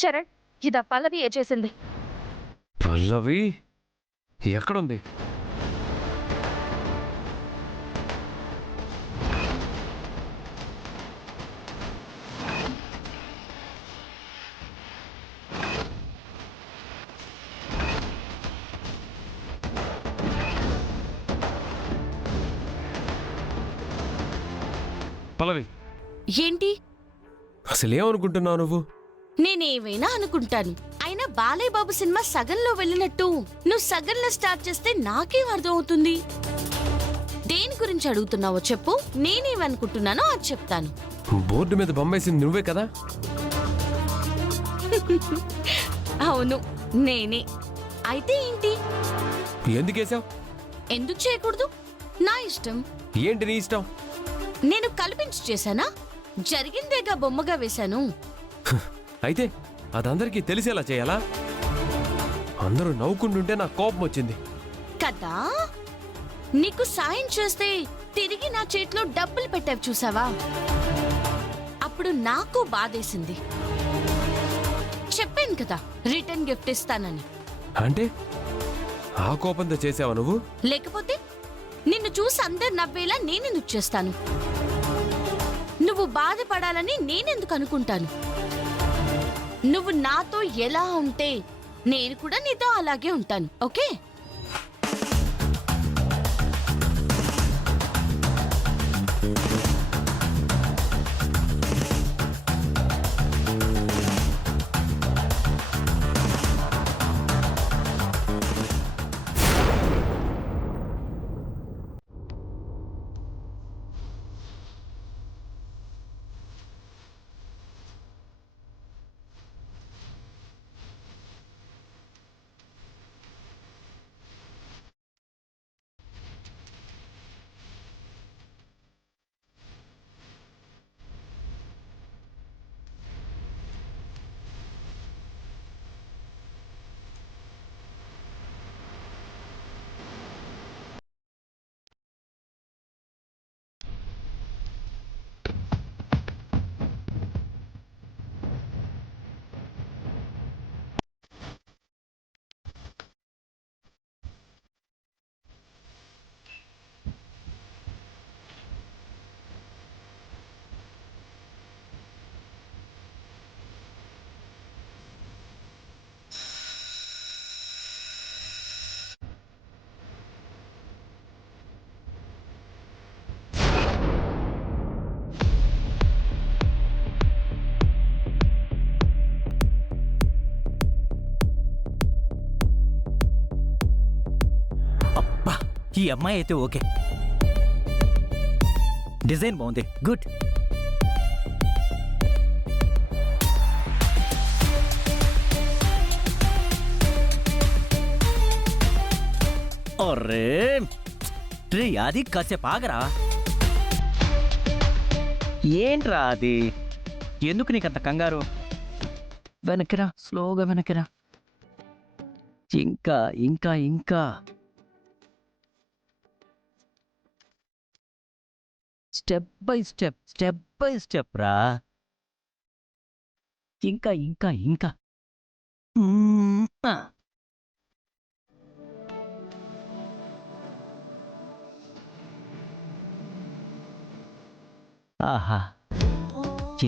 చరణ్, ఇదా పల్లవి ఏ చేసింది? పల్లవి ఎక్కడుంది? పల్లవి, ఏంటి? అసలేమనుకుంటున్నావు నువ్వు? నేనేమైనా అనుకుంటాను. అయినా బాలయ్య బాబు సినిమా సగంలో వెళ్ళినట్టు నువ్వు సగంలో స్టార్ట్ చేస్తే నాకేం అర్థం అవుతుంది? దేని గురించి అడుగుతున్నావో చెప్పు, నేనేమనుకుంటున్నానో అది చెప్తాను. బోర్డు మీద బొమ్మేసింది నువ్వే కదా? అవును, నేనే. అయితే ఏంటి? ఎందుకేసావు? ఎందుకు చేయకూడదు? నా ఇష్టం. ఏంటి నీ ఇష్టం? నేను కల్పించి చేశానా? జరిగిందేగా బొమ్మగా వేశాను. అయితే అదందరికీ తెలిసేలా చేయాలా? అందరూ నవ్వుకుంటుంటే నాకు కోపం వచ్చింది కదా. నీకు సాయం చేస్తే తిరిగి నా చేతిలో డబ్బులు పెట్టావు చూసావా, అప్పుడు నాకు బాధేసింది. చెప్పాను కదా రిటర్న్ గిఫ్ట్ ఇస్తానని. అంటే ఆ కోపంతో చేసావా నువ్వు? లేకపోతే నిన్ను చూసి అందరు నవ్వేలా నేనెందుకు చేస్తాను? నువ్వు బాధపడాలని నేనెందుకు అనుకుంటాను? నువ్వు నాతో ఎలా ఉంటే నేను కూడా నీతో అలాగే ఉంటాను. ఓకే? ఈ అమ్మాయి అయితే ఓకే, డిజైన్ బాగుంది, గుడ్. అరే రే, అది కాసేపు ఆగరా. ఏంట్రా అది? ఎందుకు నీకంత కంగారు? వెనక్కిరా, స్లోగా వెనక్కిరా. ఇంకా ఇంకా ఇంకా step by step, step by step రా. ఇంకా ఇంకా ఇంకా ఆహా,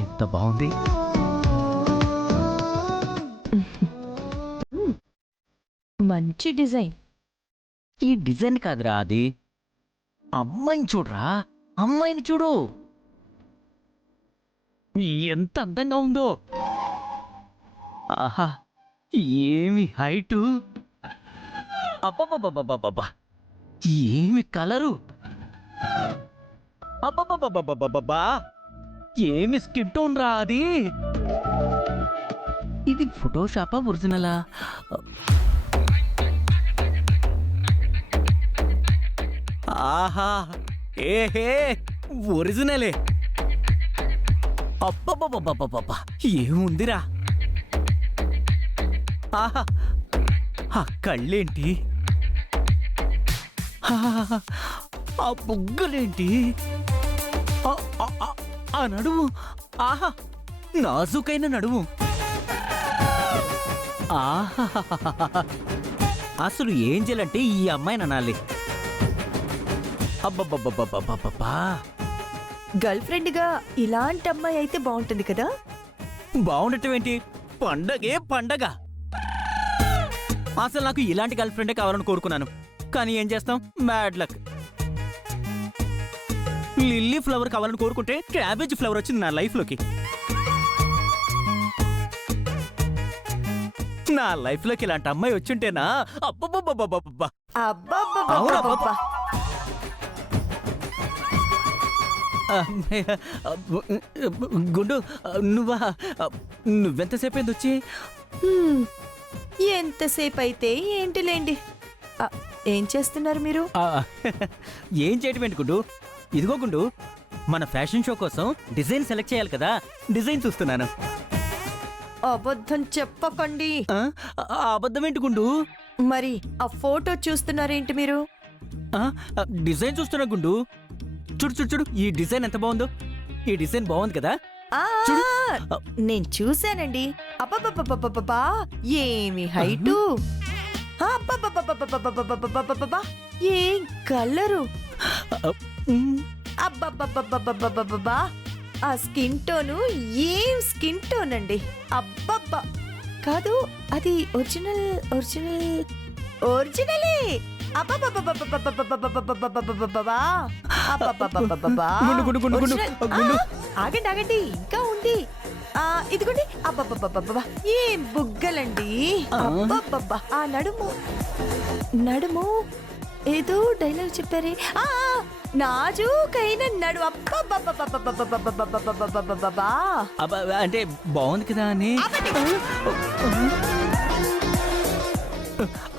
ఎంత బాగుంది. మంచి డిజైన్. ఈ డిజైన్ కాదురా అది. అమ్మాయిని చూడరా, అమ్మాయిని చూడు, ఎంత అందంగా ఉందో. ఆహా, ఏమి హైటు, అబ్బబ్బబ్బబ్బబ్బబ్బా, ఏమి కలరు, అబ్బబ్బబ్బబ్బబ్బబ్బా, ఏమి స్కిన్ టోన్ రా అది. ఇది ఫోటోషాపా ఒరిజినలా? ఆహా, ఏహే, ఒరిజినలే. అబ్బబ్బబ్బబ్బబ్బబ్బా, ఏముందిరా. ఆహా, ఆ కళ్ళేంటి, ఆ బుగ్గలేంటి, ఆ నడుము, ఆహా, నాజుకైన నడుము. ఆహాహాహాహా. అసలు ఏంజెల్ అంటే ఈ అమ్మాయిని అనాలి. అబ్బబ్బబ్బబ్బబ్బబ్బబ్బా, గర్ల్ ఫ్రెండ్ గా ఇలాంటి అమ్మాయి అయితే బాగుంటుంది కదా. బాగుండటం ఏంటి, పండగే పండగ. అసలు నాకు ఇలాంటి గర్ల్ ఫ్రెండే కావాలని కోరుకున్నాను, కానీ ఏం చేస్తాం, బ్యాడ్ లక్. లిల్లీ ఫ్లవర్ కావాలని కోరుకుంటే క్యాబేజ్ ఫ్లవర్ వచ్చింది నా లైఫ్ లోకి. నా లైఫ్ లోకి ఇలాంటి అమ్మాయి వచ్చింటేనా అబ్బబ్బబ్బబ్బబ్బబ్బా. అబ్బబ్బబ్బబ్బబ్బబ్బా. గుండు, నువ్వెంతసేపు అయింది వచ్చి? హ్మ్, ఎంతసేపు అయితే ఏంటిలేండి. ఆ, ఏం చేస్తున్నారు మీరు? ఏం చేయటం ఏంటి గుండు? ఇదిగో గుండు, మన ఫ్యాషన్ షో కోసం డిజైన్ సెలెక్ట్ చేయాలి కదా, డిజైన్ చూస్తున్నాను. అబద్ధం చెప్పకండి. అబద్ధం ఏంటి గుండు? మరి ఆ ఫోటో చూస్తున్నారేంటి మీరు? డిజైన్ చూస్తున్నా గుండు. చూడు చూడు చూడు, ఈ డిజైన్ ఎంత బాగుందో. ఈ డిజైన్ బాగుంది కదా. ఆ, నేను చూశానండి. అబ్బబ్బబ్బబ్బబ్బబ్బా, ఏమి హైటు, అబ్బబ్బబ్బబ్బబ్బబ్బబ్బబ్బబ్బబ్బబ్బబ్బా, ఏం కలరు, అబ్బబ్బబ్బబ్బబ్బబ్బబ్బబ్బా, ఆ స్కిన్ టోను ఏం స్కిన్ టోన్ అండి. అబ్బబ్బా, కాదు అది ఒరిజినల్ ఒరిజినల్ ఒరిజినలే. అబ్బబ్బబ్బబ్బబ్బబ్బబ్బబ్బబ్బబ్బబ్బబ్బబ్బబ్బబ్బా, అబ్బబ్బబ్బబ్బబ్బబ్బా. గుండు, గుండు, గుండు, గుండు, ఒరిజినల్. గుండు. ఆగండి ఆగండి, ఇంకా ఉంది. ఇదిగోండి. అబ్బబ్బబ్బబ్బబ్బా, ఏం బుగ్గలండి. అబ్బబ్బబ్బా, ఆ నడుము నడుము ఏదో డైలాగ్ చెప్పారే, నాజూకైన నడు. అబ్బబ్బబ్బబ్బబ్బబ్బబ్బబ్బబ్బబ్బబ్బబ్బబ్బబ్బా. అంటే బాగుంది కదా అని.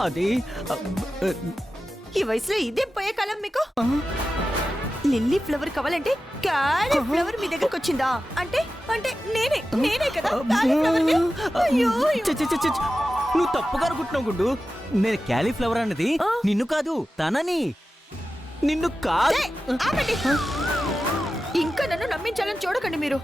అది ఈ వయసులో ఇదే పోయే కాలం మీకు. లిల్లీ ఫ్లవర్ కావాలంటే కాలీఫ్లవర్ మీ దగ్గరకు వచ్చిందా? అంటే అంటే నేనే కదా కాలీఫ్లవర్ని. అయ్యో, ఛ, ఛ, ఛ, ఛ, ఛ. నువ్వు తప్పుగా అనుకుంటున్నావు గుండు. నేను క్యాలీఫ్లవర్ అన్నది నిన్ను కాదు, తనని. నిన్ను కాదు. ఆపండి. ఇంకా నన్ను నమ్మించాలని చూడకండి మీరు.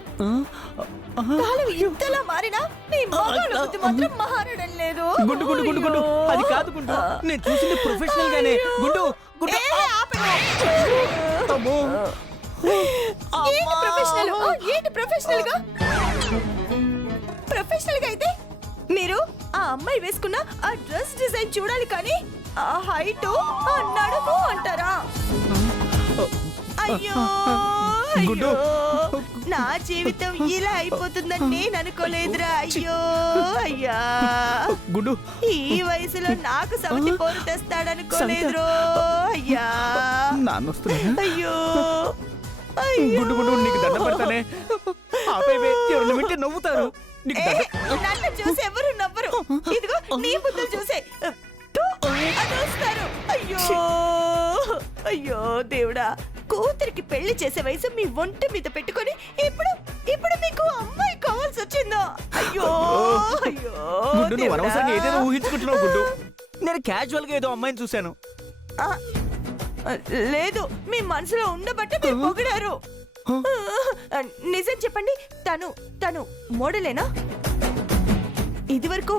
కాలం ఇంతలా మారినా మీ మగాళ్ళ బుద్ధి మాత్రం మారడం లేదు. గుండు గుండు గుండు గుండు, అది కాదు గుండు. నేను చూసింది ప్రొఫెషనల్ గానే. గుండు గుండు. ఆపండి. అమ్మో. ఏంటి ప్రొఫెషనల్? ఏంటి ప్రొఫెషనల్ గా? ప్రొఫెషనల్ గా అయితే మీరు ఆ అమ్మాయి వేసుకున్న ఆ డ్రెస్ డిజైన్ చూడాలి, కానీ ఆ హైట్, ఆ నడుము అంటారా? అయ్యో గుడ్డు. అయ్యో, నా జీవితం ఇలా అయిపోతుందని నేను అనుకోలేదురా. అయ్యో అయ్యా, గుండు. ఈ వయసులో నాకు సవతి పోరు తెస్తాడనుకోలేదురో. అయ్యా, నాన్నొస్తున్నా. అయ్యో గుండు గుండు, నీకు దండం పెడతానే. ఆపేవే, ఎవరిని వింటే నవ్వుతారు. నీకు దండం. నన్ను చూసి ఎవరు నవ్వరు. ఇదిగో నీ బుద్ధులు చూసే అదొస్తారు. అయ్యో అయ్యో దేవుడా, కూతురికి పెళ్లి చేసే వయసు మీ ఒంటి మీద పెట్టుకొని ఇప్పుడు ఇప్పుడు మీకు అమ్మాయి కావాల్సి వచ్చిందా? అయ్యో అయ్యో గుండు, నువ్వు దేవుడా. అనవసరంగా ఏదైనా ఊహించుకుంటున్నావు గుండు. నేను క్యాజువల్ గా ఏదో అమ్మాయిని చూశాను. ఆ, లేదు, మీ మనసులో ఉండబట్టే మీరు పొగిడారు. నిజం చెప్పండి, తను తను మోడలేనా? ఇది వరకు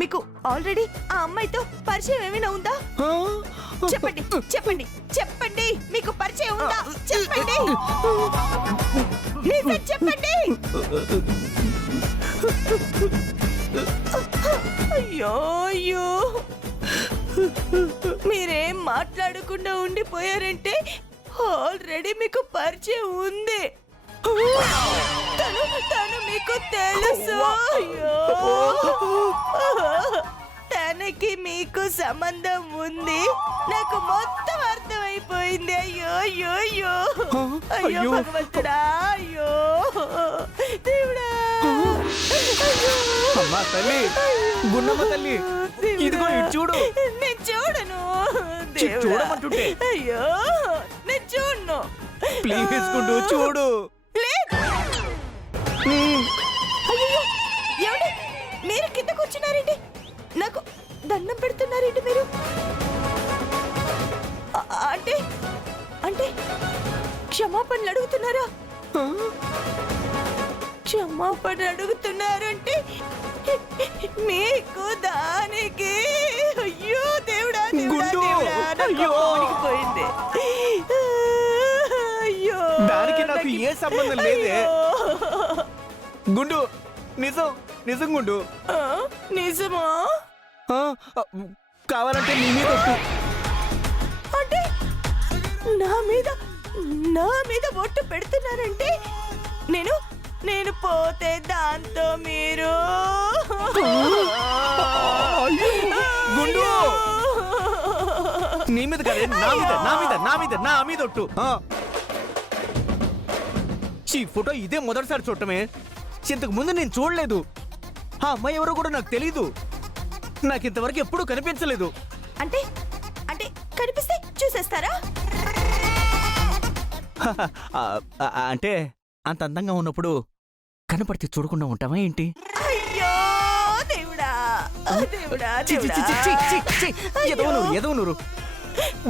మీకు ఆల్రెడీ ఆ అమ్మాయితో పరిచయం ఏమైనా ఉందా? చెప్పండి చెప్పండి చెప్పండి, మీకు పరిచయం ఉందా? చెప్పండి, నిజం చెప్పండి. అయ్యో అయ్యో, మీరేం మాట్లాడకుండా ఉండిపోయారంటే ఆల్రెడీ మీకు పరిచయం ఉంది. తను మీకు తెలుసు. అయ్యో, తనకి మీకు సంబంధం ఉంది, నాకు మొత్తం అర్థమైపోయింది. అయ్యో అయ్యో అయ్యో అయ్యో భగవంతుడా, అయ్యో దేవుడా. అమ్మా తల్లి, గుండమ్మ తల్లి, ఇదిగో ఇటు చూడు. నేను చూడను. చూడమంటుంటే. అయ్యో, నేను చూడను. ప్లీజ్ గుండు, చూడు. లేదు. అయ్యో, ఏమండి, మీరు కింద కూర్చున్నారేంటి? నాకు దండం పెడుతున్నారేంటి మీరు? అంటే అంటే క్షమాపణలు అడుగుతున్నారా? క్షమ క్షమాపణ అడుగుతున్నారంటే మీకు దానికి అయ్యో దేవుడా దేవుడా, గుండు! దేవుడా, నా అయ్యో! కొంప మునిగిపోయింది. అయ్యో దానికి నాకు ఏ సంబంధం లేదే. అయ్యో. గుండు నిజం నిజం గుండు. ఆ, నిజమా? ఆ, కావాలంటే నీ మీద ఒట్టు. అంటే నా మీద ఒట్టు పెడుతున్నారంటే నేను పోతే దాంతో మీరు గుండు! నీ మీద కాదే, నా మీద ఒట్టు. ఈ ఫోటో ఇదే మొదటిసారి చూడటమే. ఇంతకు ముందు నేను చూడలేదు. ఆ అమ్మాయి ఎవరో కూడా నాకు తెలీదు. నాకు ఇంతవరకు ఎప్పుడూ కనిపించలేదు. అంటే అంటే కనిపిస్తే చూసేస్తారా? అంటే అంత అందంగా ఉన్నప్పుడు కనపడితే చూడకుండా ఉంటావా ఏంటి? అయ్యో దేవుడా దేవుడా చి, చి, చి, చి, చి, చి, చి. అయ్యో. ఎదవ నూరు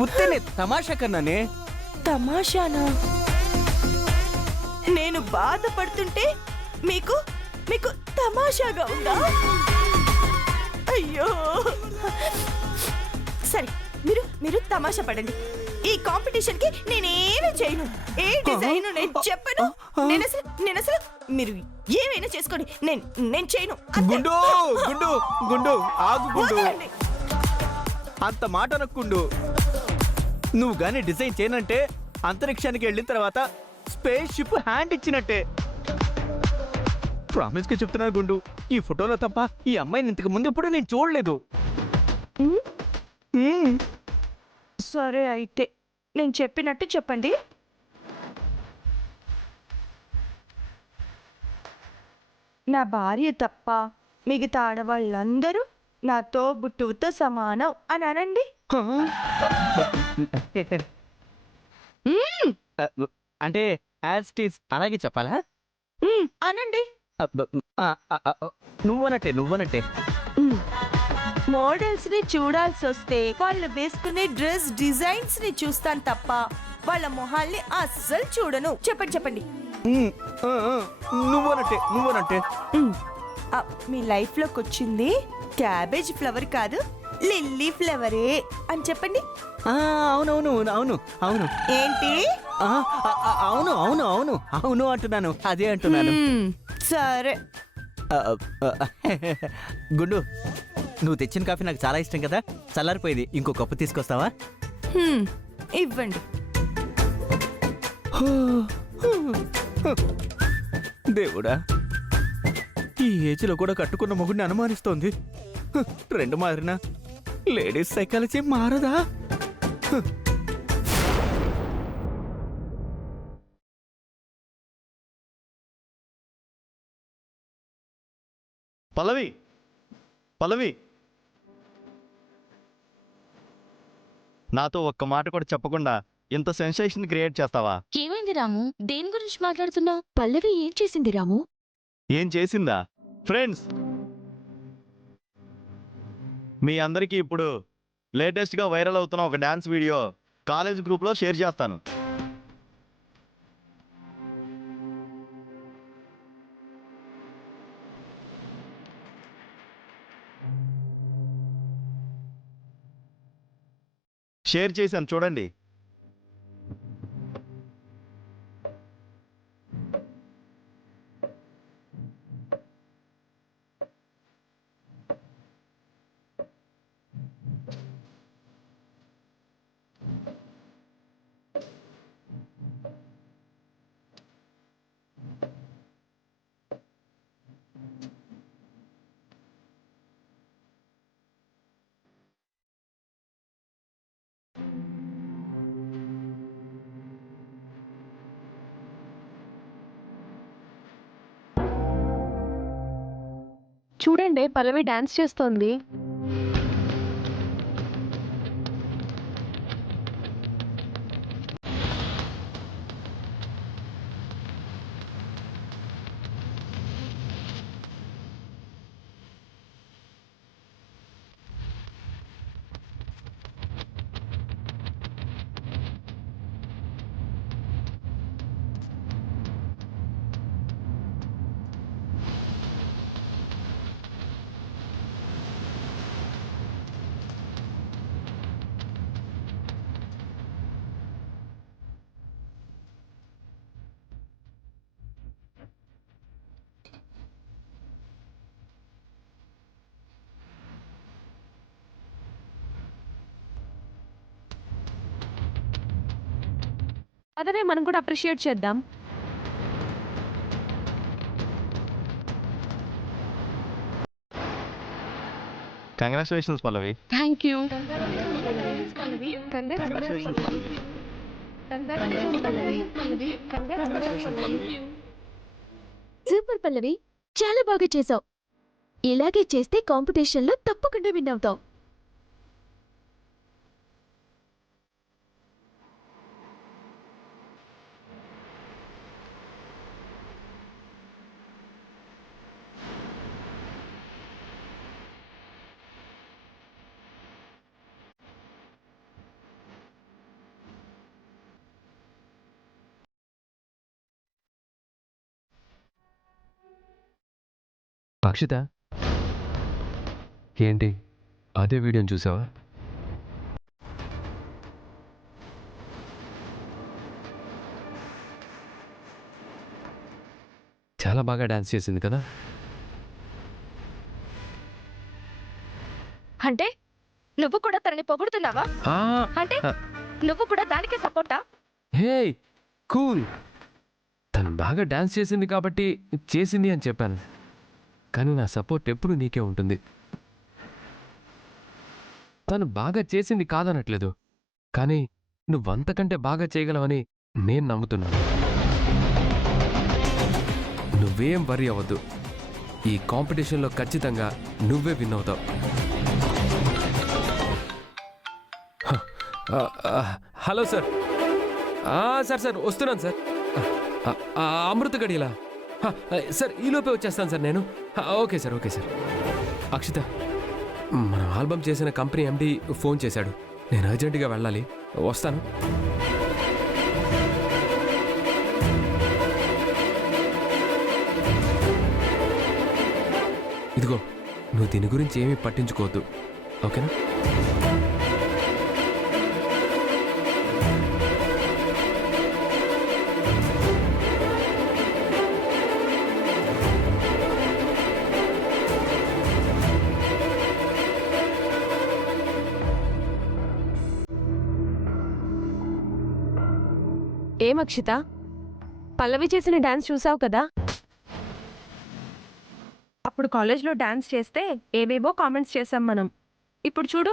ఉత్తనే తమాషా కన్నానే. తమాషానా? నేను బాధపడుతుంటే మీకు మీకు తమాషాగా ఉందా? అయ్యో సరే, మీరు తమాషా పడండి. ఈ కాంపిటీషన్ కి నేనేమీ చేయను. ఏ డిజైన్ నేను చెప్పను. నేను అసలు మీరు ఏమైనా చేసుకోండి, నేను చేయను. అంతే. గుండు గుండు గుండు ఆగు గుండు. వదలండి. అంత మాట అనకుండు. నువ్వు గాని డిజైన్ చేయనంటే అంతరిక్షానికి వెళ్ళిన తర్వాత స్పేస్ షిప్ హ్యాండ్ ఇచ్చినట్టే. ప్రామిస్ గా చెప్తున్నాను గుండు, ఈ ఫోటోలో తప్ప ఈ అమ్మాయిని ఇంతకు ముందు ఎప్పుడు నేను చూడలేదు. సరే అయితే నేను చెప్పినట్టు చెప్పండి. నా భార్య తప్ప మిగతా ఆడవాళ్ళందరూ నాతో బుట్టువుతో సమానం అని అనండి. అంటే యాజ్ ఇట్ ఈస్ అలాగే చెప్పాలా? అనండి. నువ్వనట్టే. మోడల్స్ ని చూడాల్సి వస్తే వాళ్ళు వేసుకునే డ్రెస్ డిజైన్స్ ని చూస్తాను తప్ప వాళ్ళ మొహాల్ని అస్సలు చూడను. చెప్పండి. నువ్వనట్టే. మీ లైఫ్ లోకి వచ్చింది క్యాబేజ్ ఫ్లవర్ కాదు, లిల్లీ ఫ్లవరే అని చెప్పండి. అవును ఏంటి? అవును అంటున్నాను, అదే అంటున్నాను. సరే. గుండు, నువ్వు తెచ్చిన కాఫీ నాకు చాలా ఇష్టం కదా, చల్లారిపోయింది. ఇంకో కప్పు తీసుకొస్తావా? ఇవ్వండి. దేవుడా, ఈ ఏజ్ లో కూడా కట్టుకున్న మొగుడిని అనుమానిస్తోంది. రెండు మారినా లేడీస్ సైకాలజీ మారదా? పల్లవి, నాతో ఒక్క మాట కూడా చెప్పకుండా ఇంత సెన్సేషన్ క్రియేట్ చేస్తావా? ఏమైంది రాము? దేని గురించి మాట్లాడుతున్నావు? పల్లవి ఏం చేసింది రాము? ఏం చేసిందా? ఫ్రెండ్స్, మీ అందరికీ ఇప్పుడు లేటెస్ట్గా వైరల్ అవుతున్న ఒక డాన్స్ వీడియో కాలేజ్ గ్రూప్లో షేర్ చేస్తాను. షేర్ చేశాను, చూడండి. చూడండి, పల్లవి డాన్స్ చేస్తోంది. అదనే మనం కూడా అప్రిషియేట్ చేద్దాం. Congratulations Pallavi. Thank you. Super Pallavi, చాలా బాగా చేసావు. ఇలాగే చేస్తే కాంపిటీషన్లో తప్పకుండా విన్ అవుతావు. అక్షిత, ఏంటి అదే వీడియోని చూసావా? చాలా బాగా డాన్స్ చేసింది కదా. అంటే నువ్వు కూడా తనని పొగుడుతున్నావా? ఆ, అంటే నువ్వు కూడా దానికే సపోర్టా? హే కూల్, తను బాగా డాన్స్ చేసింది కాబట్టి చేసింది అని చెప్పాను, కానీ నా సపోర్ట్ ఎప్పుడు నీకే ఉంటుంది. తను బాగా చేసింది కాదనట్లేదు, కానీ నువ్వంతకంటే బాగా చేయగలవని నేను నమ్ముతున్నాను. నువ్వేం వరి అవ్వద్దు, ఈ కాంపిటీషన్లో ఖచ్చితంగా నువ్వే విన్ అవుతావు. Hello sir. సార్ సార్ వస్తున్నాను సార్. అమృత గడియలా సార్, ఈలోపే వచ్చేస్తాను సార్ నేను. Okay sir, okay sir. Akshita, మనం ఆల్బమ్ చేసిన కంపెనీ ఎండి ఫోన్ చేశాడు, నేను అర్జెంటుగా వెళ్ళాలి, వస్తాను. ఇదిగో, నువ్వు దీని గురించి ఏమీ పట్టించుకోవద్దు, ఓకేనా? ఏం అక్షిత, పల్లవి చేసిన డాన్స్ చూసావు కదా? అప్పుడు కాలేజ్లో డాన్స్ చేస్తే ఏవేవో కామెంట్స్ చేసాం మనం. ఇప్పుడు చూడు.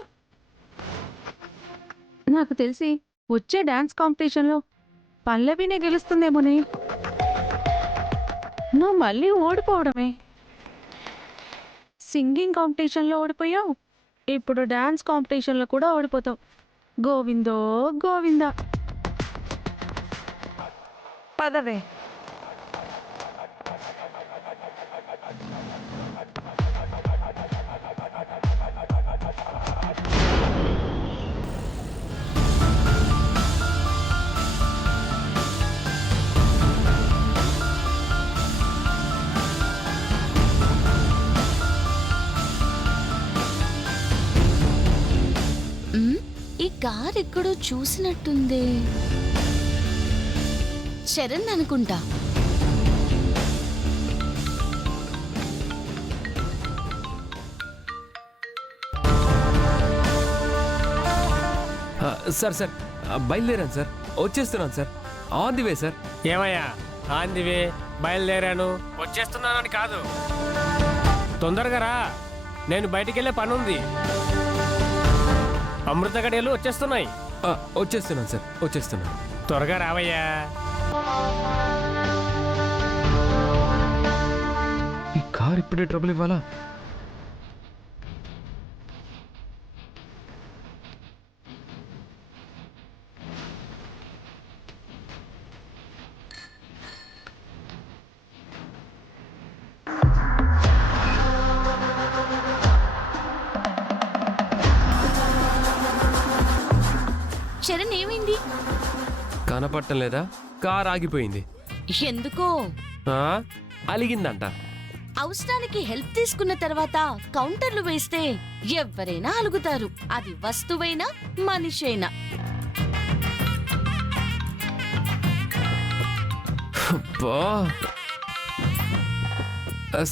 నాకు తెలిసి వచ్చే డాన్స్ కాంపిటీషన్లో పల్లవినే గెలుస్తుందేమోనే. నువ్వు మళ్ళీ ఓడిపోవడమే. సింగింగ్ కాంపిటీషన్లో ఓడిపోయావు, ఇప్పుడు డాన్స్ కాంపిటీషన్లో కూడా ఓడిపోతావు. గోవిందో గోవిందా. పదవే. ఈ కార్ ఎక్కడో చూసినట్టుంది. చరణ్ అనుకుంటా. సార్ సార్, బయలుదేరాను సార్, వచ్చేస్తున్నాను sir, on the way sir. ఏమయ్యా ఆన్ ది వే, బయలుదేరాను, వచ్చేస్తున్నానని కాదు. తొందరగా రా, నేను బయటికి వెళ్ళే పని ఉంది. అమృత గడియలు వచ్చేస్తున్నాయి. వచ్చేస్తున్నాను సార్, వచ్చేస్తున్నాను. త్వరగా రావయ్యా. ఈ కార్ ఇప్పుడే ట్రబుల్ ఇవ్వాలా? చరణ్ ఏమైంది? కనపడటం లేదా? కార్ ఆగిపోయింది. ఎందుకో అలిగిందంట. అవసరానికి హెల్ప్ తీసుకున్న తర్వాత కౌంటర్లు వేస్తే ఎవరైనా అలుగుతారు, అది వస్తువైనా మనిషైనా.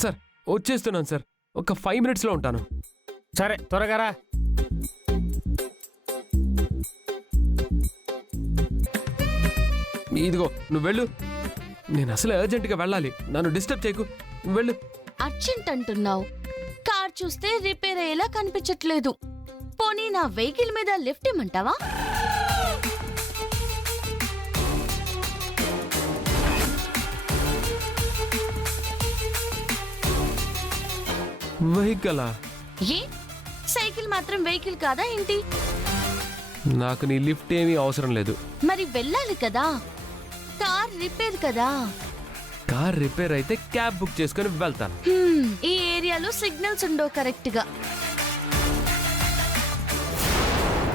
సార్ వచ్చేస్తున్నాను సార్, ఒక 5 minutesలో ఉంటాను. సరే త్వరగా రా. ఇదిగో నువ్వు వెళ్ళు. నేను అసలు అర్జెంటుగా వెళ్ళాలి. నన్ను డిస్టర్బ్ చేయకు. నువ్వు వెళ్ళు. అర్జెంట్ అంటున్నావు. కార్ చూస్తే రిపేర్ అయ్యేలా కనిపించట్లేదు. పోనీ నా వెహికల్ మీద లిఫ్ట్ ఇమ్మంటావా? వెహికలా? ఏ సైకిల్ మాత్రం వెహికల్ కాదా ఏంటి? నాకు నీ లిఫ్ట్ ఏమీ అవసరం లేదు. మరి వెళ్ళాలి కదా, కార్ రిపేర్ కదా. కార్ రిపేర్ అయితే క్యాబ్ బుక్ చేసుకొని వెళ్తాను. ఈ ఏరియాలో సిగ్నల్స్ ఉండవు కరెక్ట్ గా.